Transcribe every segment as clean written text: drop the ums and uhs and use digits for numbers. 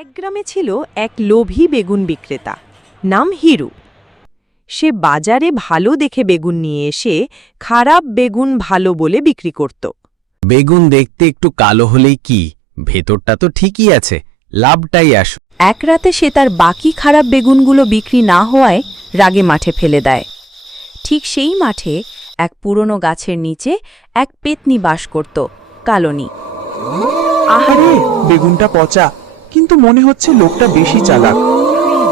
এক গ্রামে ছিল এক লোভী বেগুন বিক্রেতা, নাম হিরু। সে বাজারে ভালো দেখে বেগুন নিয়ে এসে খারাপ বেগুন ভালো বলে বিক্রি করত। বেগুন দেখতে একটু কালো হলেই কি, ভেতরটা তো ঠিকই আছে, লাভটাই আসুক। এক রাতে সে তার বাকি খারাপ বেগুনগুলো বিক্রি না হওয়ায় রাগে মাঠে ফেলে দেয়। ঠিক সেই মাঠে এক পুরনো গাছের নিচে এক পেতনি বাস করত, কালনী। আহারে, বেগুনটা পচা, কিন্তু মনে হচ্ছে লোকটা বেশি চালাক।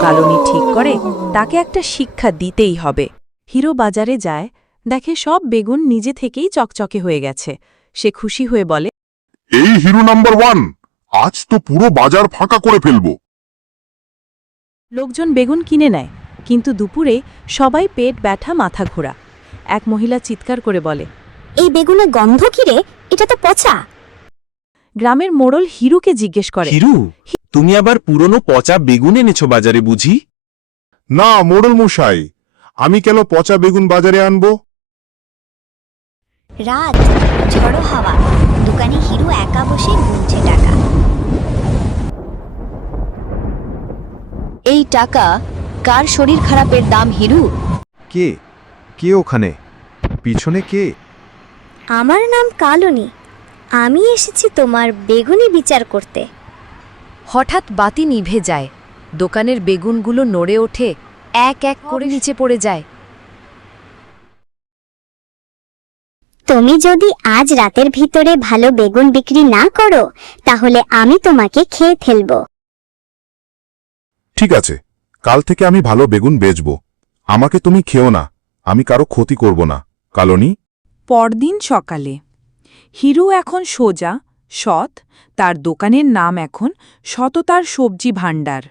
কালনী ঠিক করে তাকে একটা শিক্ষা দিতেই হবে। হিরো বাজারে যায়, দেখে সব বেগুন নিজে থেকেই চকচকে হয়ে গেছে। সে খুশি হয়ে বলে, এই হিরো নাম্বার 1, আজ তো পুরো বাজার ফাঁকা করে ফেলবো। লোকজন বেগুন কিনে নেয়, কিন্তু দুপুরে সবাই পেট ব্যথা, মাথা ঘোরা। এক মহিলা চিৎকার করে বলে, এই বেগুনের গন্ধ কিরে, এটা তো পচা। গ্রামের মোড়ল হিরুকে জিজ্ঞেস করে, হিরু, তুমি আবার পুরনো পচা বেগুন এনেছো বাজারে বুঝি? না মোড়ল মশাই, আমি কেন পচা বেগুন বাজারে আনবো? রাত, ঝড়ো হাওয়া, দোকানে হিরু একা বসে গুনছে টাকা। এই টাকা কার শরীর খারাপের দাম হিরু? কে কে ওখানে পিছনে কে? আমার নাম কালনী, আমি এসেছি তোমার বেগুনি বিচার করতে। হঠাৎ বাতি নিভে যায়, দোকানের বেগুনগুলো নড়ে ওঠে, এক এক করে নিচে পড়ে যায়। তুমি যদি আজ রাতের ভিতরে ভালো বেগুন বিক্রি না করো, তাহলে আমি তোমাকে খেয়ে ফেলবো। ঠিক আছে, কাল থেকে আমি ভালো বেগুন বেচবো। আমাকে তুমি খেও না, আমি কারো ক্ষতি করব না, কালনী। পরদিন সকালে হিরু এখন সোজা, সৎ। তার দোকানের নাম এখন সততার সবজি ভাণ্ডার।